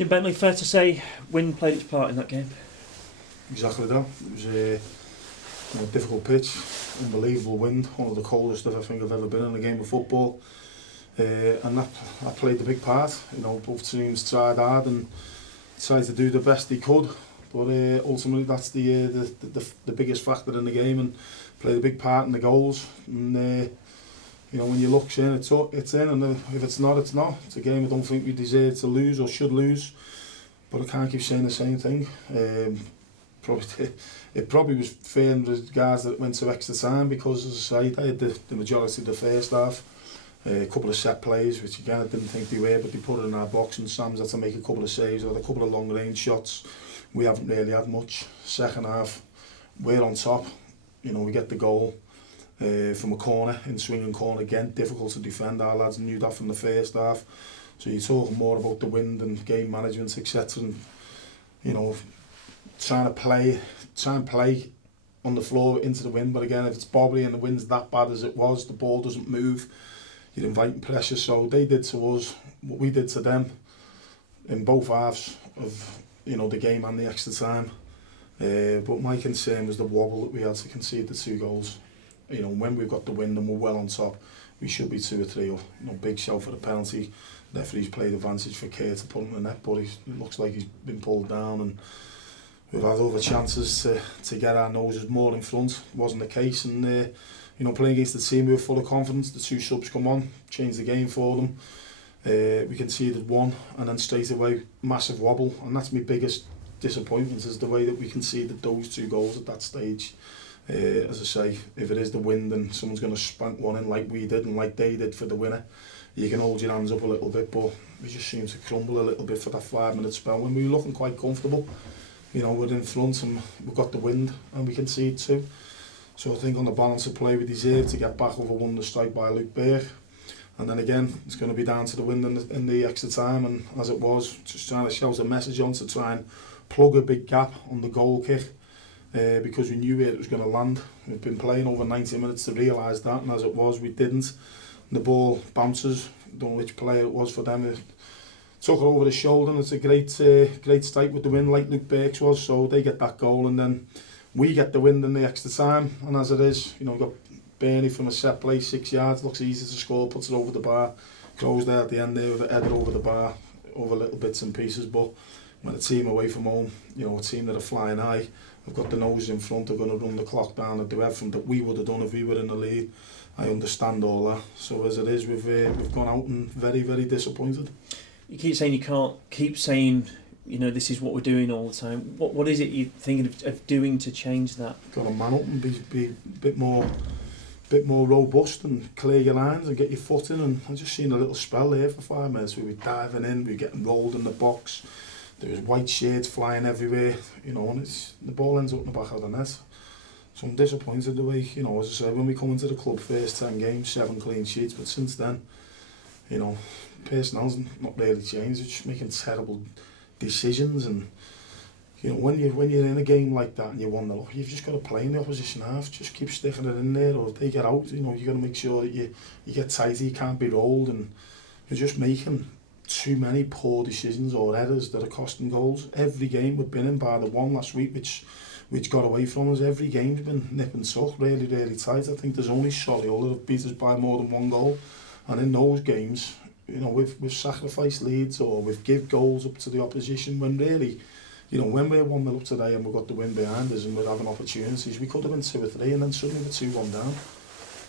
Jim Bentley, fair to say, wind played its part in that game? Exactly that. It was a difficult pitch, unbelievable wind, one of the coldest I think I've ever been in a game of football. And that played the big part. Both teams tried hard and tried to do the best they could, but ultimately that's the biggest factor in the game and played a big part in the goals. And when you look in, it's in, and if it's not, it's not. It's a game I don't think we deserve to lose or should lose, but I can't keep saying the same thing. It probably was fair in regards that it went to extra time, because, as I say, they had the majority of the first half. A couple of set plays, which again I didn't think they were, but they put it in our box, and Sam's had to make a couple of saves, had a couple of long range shots. We haven't really had much. Second half, we're on top. We get the goal from a corner, in swinging corner again, difficult to defend. Our lads knew that from the first half. So you're talking more about the wind and game management, etc. And trying to play on the floor into the wind, but again, if it's bobbly and the wind's that bad as it was, the ball doesn't move, you're inviting pressure. So they did to us what we did to them in both halves of the game and the extra time. But my concern was the wobble that we had to concede the 2 goals. When we've got the wind and we're well on top, we should be 2 or 3 up. Big shout for the penalty. The referee's played advantage for Kerr to put him in the net, but it looks like he's been pulled down, and we've had other chances to get our noses more in front. Wasn't the case, and playing against the team, we were full of confidence. The 2 subs come on, changed the game for them. We conceded 1, and then straight away massive wobble, and that's my biggest disappointment, is the way that we conceded those 2 goals at that stage. As I say, if it is the wind and someone's going to spank one in like we did and like they did for the winner, you can hold your hands up a little bit, but we just seemed to crumble a little bit for that 5-minute spell when we were looking quite comfortable. We're in front and we've got the wind and we concede 2. So I think on the balance of play we deserve to get back over one, the strike by Luke Berg. And then again, it's going to be down to the wind in the extra time, and as it was, just trying to shout a message on to try and plug a big gap on the goal kick, because we knew where it was going to land. We've been playing over 90 minutes to realise that, and as it was, we didn't. And the ball bounces, don't know which player it was for them. It took it over the shoulder, and it's a great strike with the wind like Luke Berg's was, so they get that goal, and then we get the wind in the extra time, and as it is, we've got Bernie from a set play, 6 yards, looks easy to score, puts it over the bar, goes there at the end there with a header over the bar, over little bits and pieces. But when a team away from home, a team that are flying high, have got the nose in front, they're going to run the clock down and do everything that we would have done if we were in the lead. I understand all that. So as it is, we've gone out and very, very disappointed. You keep saying you can't keep saying, this is what we're doing all the time. What is it you're thinking of doing to change that? Got to man up and be a bit more robust and clear your lines and get your foot in. And I just seen a little spell there for 5 minutes. We were diving in, we were getting rolled in the box. There was white shades flying everywhere, and the ball ends up in the back of the net. So I'm disappointed the way, as I said, when we come into the club, first 10 games, 7 clean sheets, but since then, personnel's not really changed. It's just making terrible decisions, and when you're in a game like that and you won the look, you've just got to play in the opposition half. Just keep sticking it in there, or if they get out, you got to make sure that you get tighter, you can't be rolled, and you're just making too many poor decisions or errors that are costing goals. Every game we've been in, bar the one last week, which got away from us, every game's been nip and tuck, really, really tight. I think there's only Solihull that have beat us by more than 1 goal, and in those games, we've sacrificed leads or we've give goals up to the opposition, when really, when we're 1-0 up today and we've got the win behind us and we're having opportunities, we could have been 2 or 3 and then suddenly we're 2-1 down.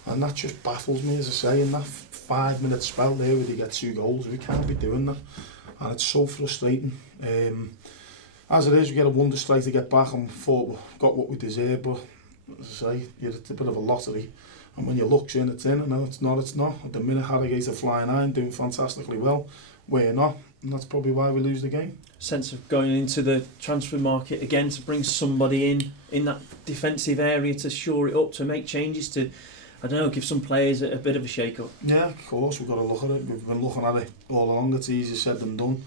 And that just baffles me, as I say, in that 5-minute spell there where they get 2 goals, we can't be doing that. And it's so frustrating. As it is, we get a wonder strike to get back and thought we got what we deserve, but as I say, it's a bit of a lottery. And when you look in, it's in, and it's not, it's not. At the minute, Harrogate are flying high and doing fantastically well. We're not, and that's probably why we lose the game. Sense of going into the transfer market again to bring somebody in that defensive area to shore it up, to make changes, to, I don't know, give some players a bit of a shake-up. Yeah, of course, we've got to look at it. We've been looking at it all along. It's easier said than done.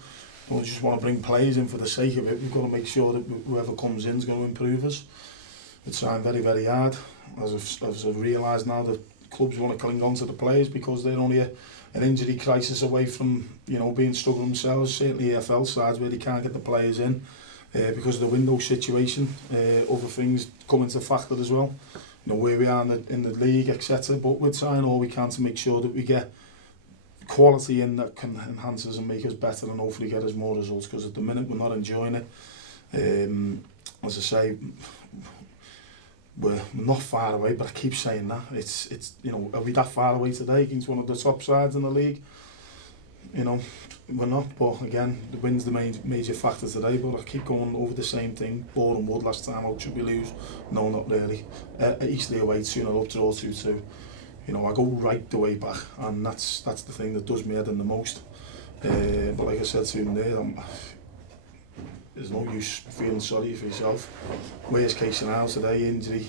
We just want to bring players in for the sake of it. We've got to make sure that whoever comes in is going to improve us. We're trying very, very hard. As I've realised now, the clubs want to cling on to the players because they're only an injury crisis away from, you know, being struggling themselves. Certainly EFL sides where they can't get the players in because of the window situation. Other things come into factor as well. You know, where we are in the league, etc. But we're trying all we can to make sure that we get quality in that can enhance us and make us better and hopefully get us more results, because at the minute we're not enjoying it. As I say, we're not far away, but I keep saying that. It's you know, are we that far away today against one of the top sides in the league? You know, we're not, but again, the win's the major factor today, but I keep going over the same thing. Boreham Wood last time out, should we lose? No, not really. Eastleigh away, 2-0 up, draw 2-2. You know, I go right the way back, and that's the thing that does me head in the most. But like I said to him there, there's no use feeling sorry for yourself. Worst case scenario today, injury,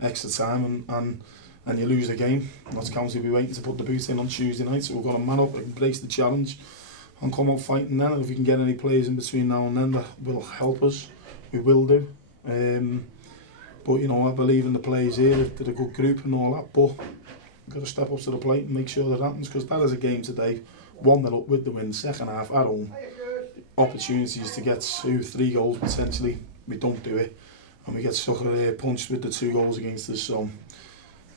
extra time, and you lose the game. Notts County will be waiting to put the boot in on Tuesday night, so we've got to man up, embrace the challenge, and come out fighting then. And if we can get any players in between now and then that will help us, we will do. But you know, I believe in the players here, they're a good group and all that, but we've got to step up to the plate and make sure that happens, because that is a game today, 1-0 up with the win, second half at home, opportunities to get 2-3 goals potentially, we don't do it, and we get sucker punched with the 2 goals against us, so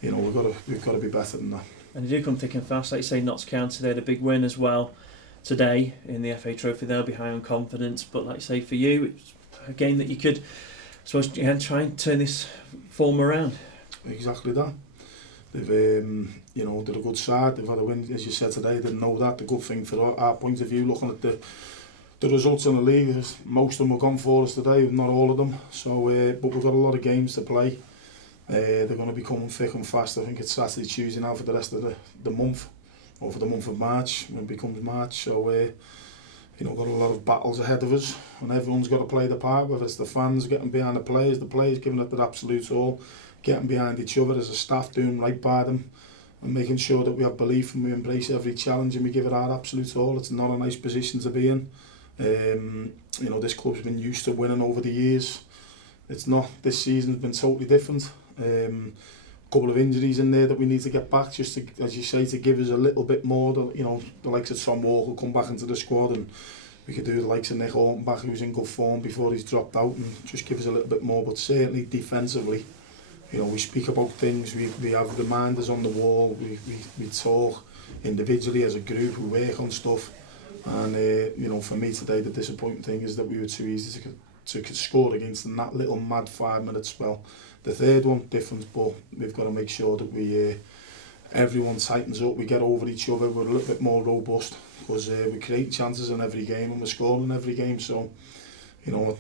you know, we've got to be better than that. And they do come thick and fast, like you say. Notts County, they had a big win as well today in the FA Trophy. They'll be high on confidence, but like you say, for you, it's a game that you could, I suppose, try and turn this form around. Exactly that. They've, you know, they're a good side. They've had a win, as you said today. They know that. The good thing for our point of view, looking at the results in the league, is most of them have gone for us today, not all of them. So, but we've got a lot of games to play. They're going to be coming thick and fast. I think it's Saturday, Tuesday now for the rest of the month, or for the month of March, when it becomes March. So, you know, got a lot of battles ahead of us, and everyone's got to play the part, whether it's the fans getting behind the players giving it their absolute all, getting behind each other as a staff, doing right by them, and making sure that we have belief and we embrace every challenge and we give it our absolute all. It's not a nice position to be in. You know, this club's been used to winning over the years. It's not, this season's been totally different. Couple of injuries in there that we need to get back, just to, as you say, to give us a little bit more. You know, the likes of Tom Walker will come back into the squad, and we could do the likes of Nick Horton back, who's in good form before he's dropped out, and just give us a little bit more. But certainly defensively, you know, we speak about things, we have reminders on the wall, we talk individually as a group, we work on stuff, and you know, for me today, the disappointing thing is that we were too easy to score against in that little mad 5-minute spell. The third one, different, but we've got to make sure that we everyone tightens up, we get over each other, we're a little bit more robust, because we create chances in every game and we're scoring in every game. So, you know,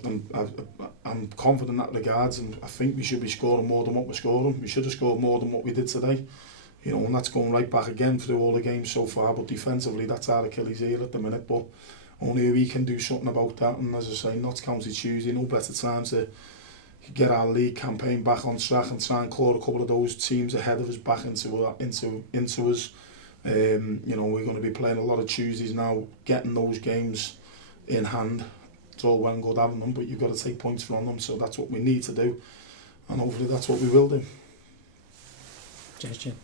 I'm confident in that regards, and I think we should be scoring more than what we're scoring. We should have scored more than what we did today. You know, and that's going right back again through all the games so far, but defensively that's our Achilles heel at the minute, but only we can do something about that. And as I say, Notts County Tuesday, no better time to get our league campaign back on track and try and claw a couple of those teams ahead of us back into us. You know, we're going to be playing a lot of Tuesdays now, getting those games in hand. It's all well and good having them, but you've got to take points from them, so that's what we need to do, and hopefully that's what we will do. Cheers, Jim.